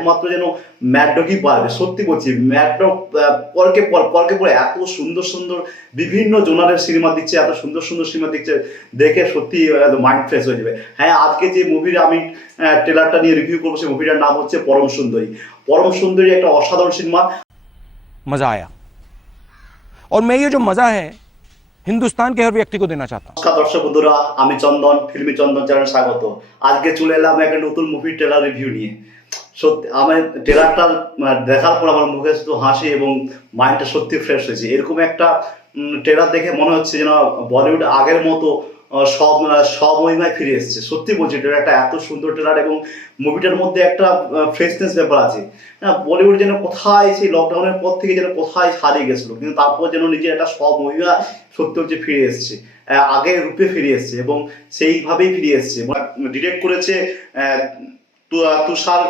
একমাত্র যেন ম্যাডকি পারবে। সত্যি বলছি, ম্যাডক পরকে পর এত সুন্দর সুন্দর বিভিন্ন জোনারের সিনেমা দিচ্ছে, এত সুন্দর সুন্দর সিনেমা দিচ্ছে, দেখে সত্যি মাইন্ড ফ্রেশ হয়ে যাবে। হ্যাঁ, আজকে যে মুভির আমি ট্রেলারটা নিয়ে রিভিউ করবো, সেই মুভিটার নাম হচ্ছে পরম সুন্দরী। পরম সুন্দরী একটা অসাধারণ সিনেমা। मजा आया और मैं ये जो मजा है हिंदुस्तान के हर व्यक्ति को देना चाहता हूँ। নমস্কার দর্শক বন্ধুরা, আমি চন্দন, ফিল্মি চন্দন চ্যানেলে স্বাগত। আজকে চলে এলাম একটা নতুন মুভির ট্রেলার রিভিউ নিয়ে। সত্যি আমার ট্রেলারটা দেখার পর আমার মুখে শুধু হাসি এবং মাইন্ডটা সত্যি ফ্রেশ হয়েছে। এরকম একটা ট্রেলার দেখে মনে হচ্ছে যেন বলিউড আগের মতো স্বমহিমায় ফিরে এসেছে। সত্যি বলছি, ট্রেলারটা এত সুন্দর ট্রেলার এবং মুভিটার মধ্যে একটা ফ্রেশনেস ব্যাপার আছে। হ্যাঁ, বলিউড যেন কোথায় সেই লকডাউনের পর থেকে যেন কোথায় হারিয়ে গেছিলো, কিন্তু তারপর যেন নিজের একটা স্বমহিমা সত্যি হচ্ছে ফিরে এসছে, আগের রূপে ফিরে এসছে এবং সেইভাবেই ফিরে এসছে। ডিরেক্ট করেছে তুষার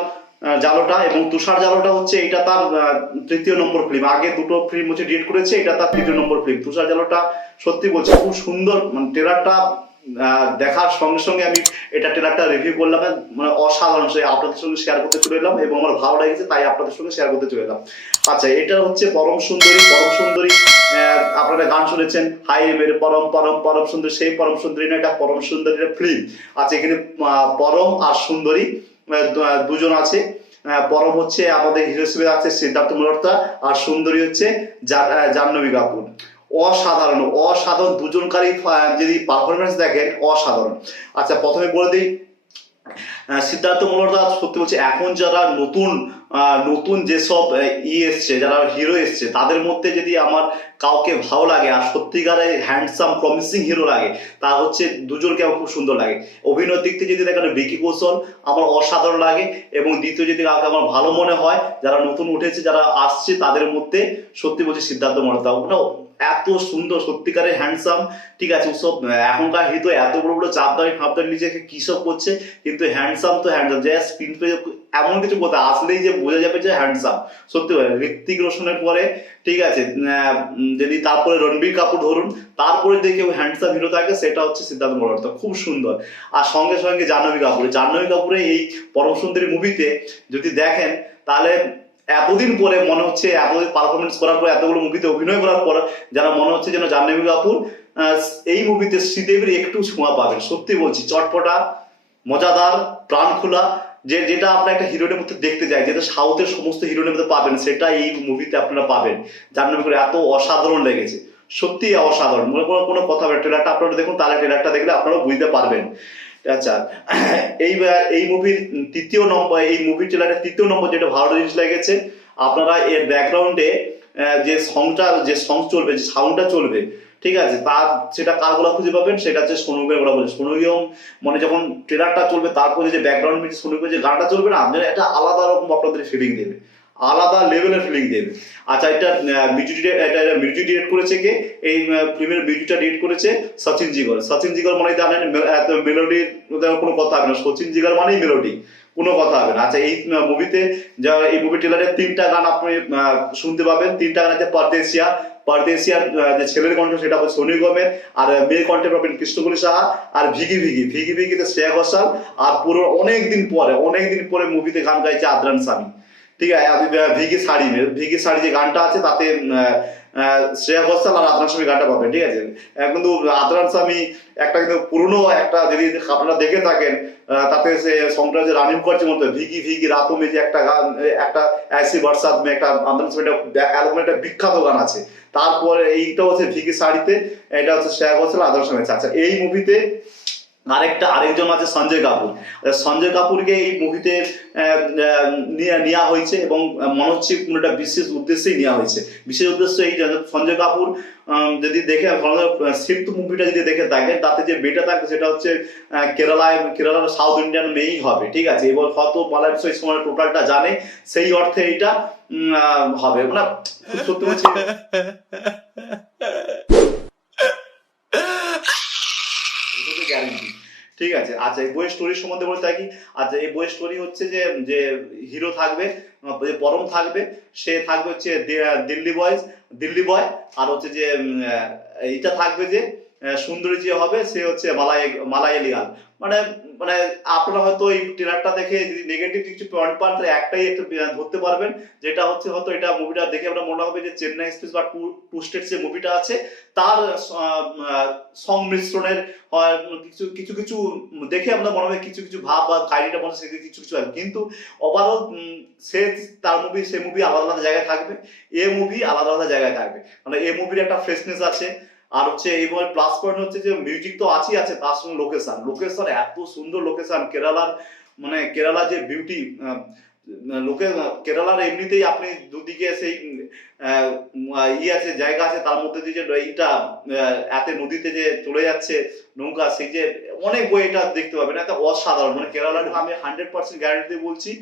জালোটা, এবং তুষার জালোটা হচ্ছে এটা তার তৃতীয় নম্বর ফিল্ম। আগে দুটো ফিল্ম হচ্ছে ডিরেক্ট করেছে, এটা তার তৃতীয় নম্বর ফিল্ম। তুষার জালোটা সত্যি বলছে খুব সুন্দর। মানে ট্রেলারটা দেখার সঙ্গে সঙ্গে আমি এটা ট্রেলারটা রিভিউ করলাম, মানে অসাধারণ। সে আপনাদের সঙ্গে শেয়ার করতে চলে এলাম এবং আমার ভালো লেগেছে, তাই আপনাদের সঙ্গে শেয়ার করতে চলে এলাম। আচ্ছা, এটা হচ্ছে পরম সুন্দরী। পরম সুন্দরী আপনারা গান শুনেছেন, হাই মেরে পরম পরম পরম সুন্দরী। সেই পরম সুন্দরী না, এটা পরম সুন্দরীর ফিল্ম। আচ্ছা, এখানে পরম আর সুন্দরী দুজন আছে। পরম হচ্ছে আমাদের হিরো হিসেবে আছে সিদ্ধার্থ মালহোত্রা, আর সুন্দরী হচ্ছে জাহ্নবী কাপুর। অসাধারণ অসাধারণ দুজনকারই যদি পারফরমেন্স দেখেন, অসাধারণ। আচ্ছা, প্রথমে বলে দিই, সিদ্ধার্থ মালহোত্রা সত্যি বলছে এখন যারা নতুন যেসব এসছে, যারা হিরো এসছে, তাদের মধ্যে যদি আমার কাউকে ভালো লাগে আর সত্যিকারে হ্যান্ডসাম প্রমিসিং হিরো লাগে, তা হচ্ছে দুজনকে আমার খুব সুন্দর লাগে। অভিনয়ের দিক থেকে যদি দেখেন, ভিকি কৌশল আমার অসাধারণ লাগে, এবং দ্বিতীয় যদি কাউকে আমার ভালো মনে হয়, যারা নতুন উঠেছে, যারা আসছে, তাদের মধ্যে সত্যি বলছি সিদ্ধার্থ মালহোত্রা। ওটা এত সুন্দর, সত্যিকারের হ্যান্ডসাম। ঠিক আছে, ওসব এখনকার হিরো এত বড় বড় চাপদারি ফাপদারি নিজেকে কিসব করছে, কিন্তু হ্যান্ডসাম তো হ্যান্ডসাম। যে স্ক্রিন পে এমন কিছু কথা আসলেই যে বোঝা যাবে যে হ্যান্ডসাম। সত্যি বলে ঋত্বিক রোশনের পরে, ঠিক আছে, যদি তারপরে রণবীর কাপুর ধরুন, তারপরে যে কেউ হ্যান্ডসাম হিরো থাকে, সেটা হচ্ছে সিদ্ধার্থ মালহোত্রা, খুব সুন্দর। আর সঙ্গে সঙ্গে জাহ্নবী কাপুরে এই পরম সুন্দরী মুভিতে যদি দেখেন, তাহলে এতদিন পরে মনে হচ্ছে, এতদিন পারফরমেন্স করার পর, এতগুলো মুভিতে অভিনয় করার পর, যারা মনে হচ্ছে যেন জাহ্নবী কাপুর এই মুভিতে শ্রীদেবীর একটু ছোঁয়া পাবেন। সত্যি বলছি, চটপটা, মজাদার, প্রাণ খোলা, যেটা আপনার একটা হিরোইনের মধ্যে দেখতে যায়, যেটা সাউথের সমস্ত হিরোইনের মধ্যে পাবেন, সেটা এই মুভিতে আপনারা পাবেন। জাহ্নবী কাপুর এত অসাধারণ লেগেছে, সত্যি অসাধারণ। মনে করার কোনো কথা হবে। ট্রেলারটা আপনারা দেখুন, তাহলে ট্রেলারটা দেখলে আপনারা বুঝতে পারবেন। আচ্ছা, এই মুভির তৃতীয় নম্বর, এই মুভির ট্রেলারের তৃতীয় নম্বর যেটা ভালো জিনিস লেগেছে, আপনারা এর ব্যাকগ্রাউন্ডে যে সং চলবে, যে সাউন্ডটা চলবে, ঠিক আছে, সেটা কার গলা খুঁজে পাবেন, সেটা হচ্ছে সোনু নিগমের গলা বলে। সোনু নিগম মানে যখন ট্রেলারটা চলবে, তারপরে যে ব্যাকগ্রাউন্ড মিউজিক সোনু নিগমের যে গানটা চলবে না, আপনারা একটা আলাদা রকম আপনাদের ফিলিং দেবে, আলাদা লেভেলের ফিলিং দেবে। আচ্ছা, এটা মিউজিক ডিরেক্ট করেছে কে? এই ফিল্মের মিউজিকটা ডিরেক্ট করেছে সচিন জিগর। সচিন জিগর মানে জানেন, মেলোডির কোনো কথা হবে না, সচিন জিগর মানেই মেলোডি, কোনো কথা হবে না। আচ্ছা, এই মুভিতে এই মুভি ট্রেলারের 3টা গান আপনি শুনতে পাবেন। 3টা গান আছে পরদেশিয়ার যে ছেলের কণ্ঠ, সেটা হচ্ছে সোনু নিগমের, আর মেয়ের কণ্ঠে পাবেন কৃষ্ণকলি সাহা, আর ভিগি শ্রেয়া ঘোষাল। আর পুরো অনেকদিন পরে মুভিতে গান গাইছে আদরান সামি। ঠিক আছে, ভিগি শাড়ি যে গানটা আছে, তাতে শ্রেয়া ঘোষাল আর আদরান স্বামী গানটা পাবেন। ঠিক আছে, কিন্তু আদরান স্বামী একটা কিন্তু পুরনো একটা, যদি আপনারা দেখে থাকেন, তাতে সে সংটা যে রানিং করছে মতো ভিগি রাতও মে, যে একটা গান, একটা ऐसी बरसात में, একটা আদরান স্বামী অ্যালবামের একটা বিখ্যাত গান আছে। তারপরে এইটা হচ্ছে ভিগি শাড়িতে, এটা হচ্ছে শ্রেয়া ঘোষাল, আদরান স্বামী। আচ্ছা, এই মুভিতে আরেকজন আছে সঞ্জয় কাপুর। সঞ্জয় কাপুরকে এই মুভিতে নেওয়া হয়েছে, এবং মনে হচ্ছে কোনো একটা বিশেষ উদ্দেশ্যেই নেওয়া হয়েছে। বিশেষ উদ্দেশ্য এই যে সঞ্জয় কাপুর যদি দেখে, সিফট মুভিটা যদি দেখে থাকেন, তাতে যে মেয়েটা থাকবে, সেটা হচ্ছে কেরালার সাউথ ইন্ডিয়ান মেয়েই হবে। ঠিক আছে, এবার হয়তো মালয় বিষয় সময় টোটালটা জানে, সেই অর্থে এইটা হবে। মানে সত্যি বলছি, গ্যারেন্টি। ঠিক আছে। আচ্ছা, এই বইয়ের স্টোরির সম্বন্ধে বলতে থাকি। আচ্ছা, এই বইয়ের স্টোরি হচ্ছে যে হিরো থাকবে, যে পরম থাকবে, সে থাকবে হচ্ছে দিল্লি বয়, আর হচ্ছে যে এইটা থাকবে যে সুন্দরী যে হবে সে হচ্ছে মালায়ালিয়াল। মানে মানে আপনারা হয়তো এই ট্রেলারটা দেখে যদি নেগেটিভ কিছু পয়েন্ট পান তাহলে একটাই একটু ধরতে পারবেন, যেটা হচ্ছে হয়তো এটা মুভিটা দেখে আমরা মনে হবে যে চেন্নাই এক্সপ্রেস বা টু স্টেটস যে মুভিটা আছে তার সংমিশ্রণের কিছু কিছু কিছু দেখে আমরা মনে হবে কিছু কিছু ভাব বা কাহিনীটা মনে হয় কিছু কিছু আছে, কিন্তু ওভারঅল সে তার মুভি সে মুভি আলাদা আলাদা জায়গায় থাকবে, এ মুভি আলাদা আলাদা জায়গায় থাকবে। মানে এ মুভির একটা ফ্রেশনেস আছে। আর হচ্ছে এইবার প্লাস পয়েন্ট হচ্ছে যে মিউজিক তো আছেই আছে, তার সঙ্গে লোকেশন এত সুন্দর লোকেশন, কেরালার মানে কেরালা যে বিউটি কেরালার এমনিতেই আপনি দুদিকে সেই আছে জায়গা আছে, তার মধ্যে দিয়ে যে এইটা এত নদীতে যে চলে যাচ্ছে নৌকা, সেই যে অনেক বই এটা দেখতে পাবেন, এত অসাধারণ। মানে কেরালার আমি 100% গ্যারান্টি দিয়ে বলছি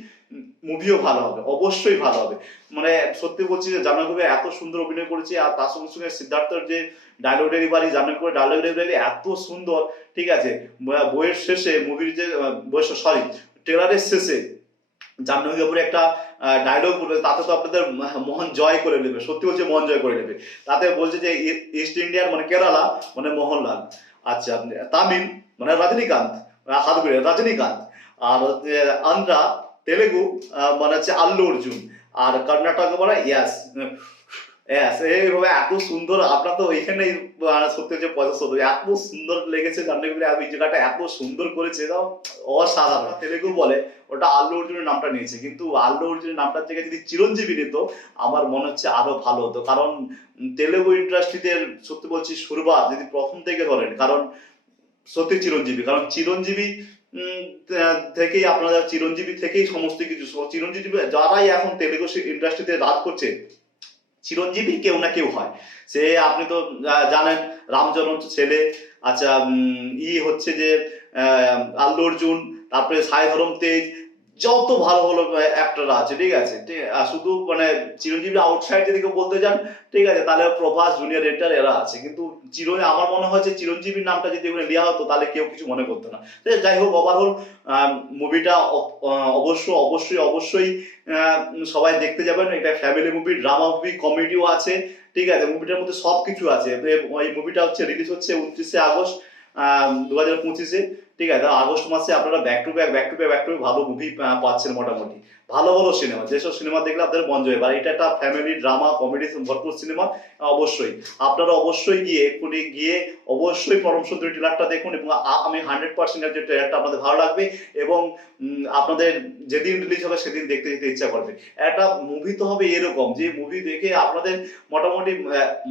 মুভিও ভালো হবে, অবশ্যই ভালো হবে। মানে সত্যি বলছি যে জাহ্নবী কবির এত সুন্দর অভিনয় করেছে, আর তার সঙ্গে সঙ্গে সিদ্ধার্থর যে ডায়লগ ডেলিভারি, জাহ্নবী কবির ডায়লগ ডেলিভারি এত সুন্দর। ঠিক আছে, বইয়ের শেষে মুভির যে ট্রেলারের শেষে জাহ্নবী কবির একটা ডায়লগ বলবে, তাতে তো আপনাদের মন জয় করে নেবে, সত্যি বলছে মন জয় করে নেবে। তাতে বলছে যে ইস্ট ইন্ডিয়ার মানে কেরালা মানে মোহনলাল, আচ্ছা তামিল মানে রজনীকান্ত, রজনীকান্ত, আর আন্ধ্রা তেলেগু মানে হচ্ছে আল্লু অর্জুন, আর কর্ণাটক মানে এইভাবে এত সুন্দর। আপনার তো এইখানে সত্যি হচ্ছে 75 এত সুন্দর লেগেছে জাহ্নবী কবির এই জায়গাটা এত সুন্দর করেছে, অসাধারণ। তেলেগু বলে ওটা আল্লু অর্জুনের নামটা নিয়েছে, কিন্তু আল্লু অর্জুনের নামটার জায়গায় যদি চিরঞ্জীবী নিত আমার মনে হচ্ছে আরো ভালো হতো। কারণ তেলেগু ইন্ডাস্ট্রিতে সত্যি বলছি শুরুবাত যদি প্রথম থেকে ধরেন, কারণ সত্যি চিরঞ্জীবী, কারণ চিরঞ্জীবী থেকেই আপনারা চিরঞ্জীবী থেকেই সমস্ত কিছু, চিরঞ্জীবী যারাই এখন তেলেগু ইন্ডাস্ট্রিতে রাজ করছে চিরঞ্জীবী কেউ না কেউ হয়। সে আপনি তো জানেন রামচরণ ছেলে, আচ্ছা হচ্ছে যে আল্লু অর্জুন, তারপরে সাই ধরম তেজ, যত ভালো ভালো অ্যাক্টররা আছে, ঠিক আছে। শুধু মানে চিরঞ্জীবী আউটসাইড যদি কেউ বলতে যান, ঠিক আছে, তাহলে প্রভাস জুনিয়র এন্টার এরা আছে, কিন্তু আমার মনে হয় যে চিরঞ্জীবীর নামটা যদি নেওয়া হতো তাহলে কেউ কিছু মনে করতো না। যাই হোক, ওভারঅল মুভিটা অবশ্যই সবাই দেখতে যাবেন। এটা ফ্যামিলি মুভি, ড্রামা মুভি, কমেডিও আছে, ঠিক আছে। মুভিটার মধ্যে সবকিছু আছে। এই মুভিটা হচ্ছে রিলিজ হচ্ছে 29শে আগস্ট 2025-এ, ঠিক আছে। আগস্ট মাসে আপনারা ব্যাক টু ব্যাক ভালো মুভি পাচ্ছেন, মোটামুটি ভালো ভালো সিনেমা, যেসব সিনেমা দেখলে আপনাদের মন জয়। এটা একটা ফ্যামিলি ড্রামা কমেডি ভরপুর সিনেমা। অবশ্যই আপনারা অবশ্যই গিয়ে অবশ্যই পরম সুন্দরী ট্রেলারটা দেখুন, এবং আমি 100% যে ট্রেলারটা আপনাদের ভালো লাগবে এবং আপনাদের যেদিন রিলিজ হবে সেদিন দেখতে যেতে ইচ্ছা করবে। একটা মুভি তো হবে এরকম যে মুভি দেখে আপনাদের মোটামুটি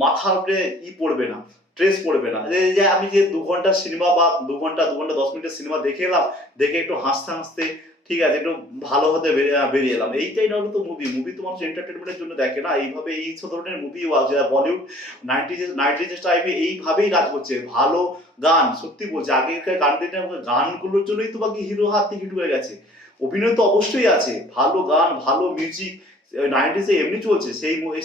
মাথার উপরে পড়বে না, স্ট্রেস পড়বে না, যে আমি যে 2 ঘন্টার সিনেমা বা 2 ঘন্টা 10 মিনিটের সিনেমা দেখে এলাম, দেখে একটু হাসতে, ঠিক আছে, একটু ভালো হতে বেরিয়ে এলাম। এইটাই না হলো তো মুভি তো মানুষ এন্টারটেনমেন্টের জন্য দেখে না। এইভাবে এই ধরনের মুভি বলিউড 90s টাইপে এইভাবেই কাজ করছে। ভালো গান, সত্যি বলছে আগেকার গানগুলোর জন্যই তো বাকি হিরো হাত থেকে হিট হয়ে গেছে। অভিনয় তো অবশ্যই আছে, ভালো গান, ভালো মিউজিক 90s এমনি চলছে,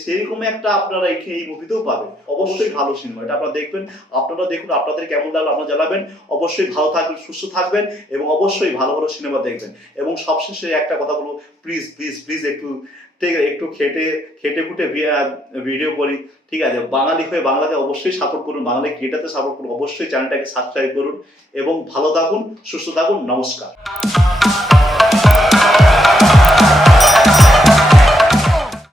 সেইরকম একটা আপনারা এই মুভিতেও পাবেন। অবশ্যই ভালো সিনেমা, এটা আপনারা দেখবেন, আপনারা দেখুন, আপনাদের কেমন লাগলো আপনারা জানাবেন। অবশ্যই ভালো থাকবেন, সুস্থ থাকবেন এবং অবশ্যই ভালো ভালো সিনেমা দেখবেন। এবং সবশেষে একটা কথা বলবো, প্লিজ একটু খেটে খুটে ভিডিও করি, ঠিক আছে। বাঙালি হয়ে বাংলাকে অবশ্যই সাপোর্ট করুন, বাঙালি ক্রিয়েটারকে সাপোর্ট করুন, অবশ্যই চ্যানেলটাকে সাবস্ক্রাইব করুন এবং ভালো থাকুন, সুস্থ থাকুন। নমস্কার।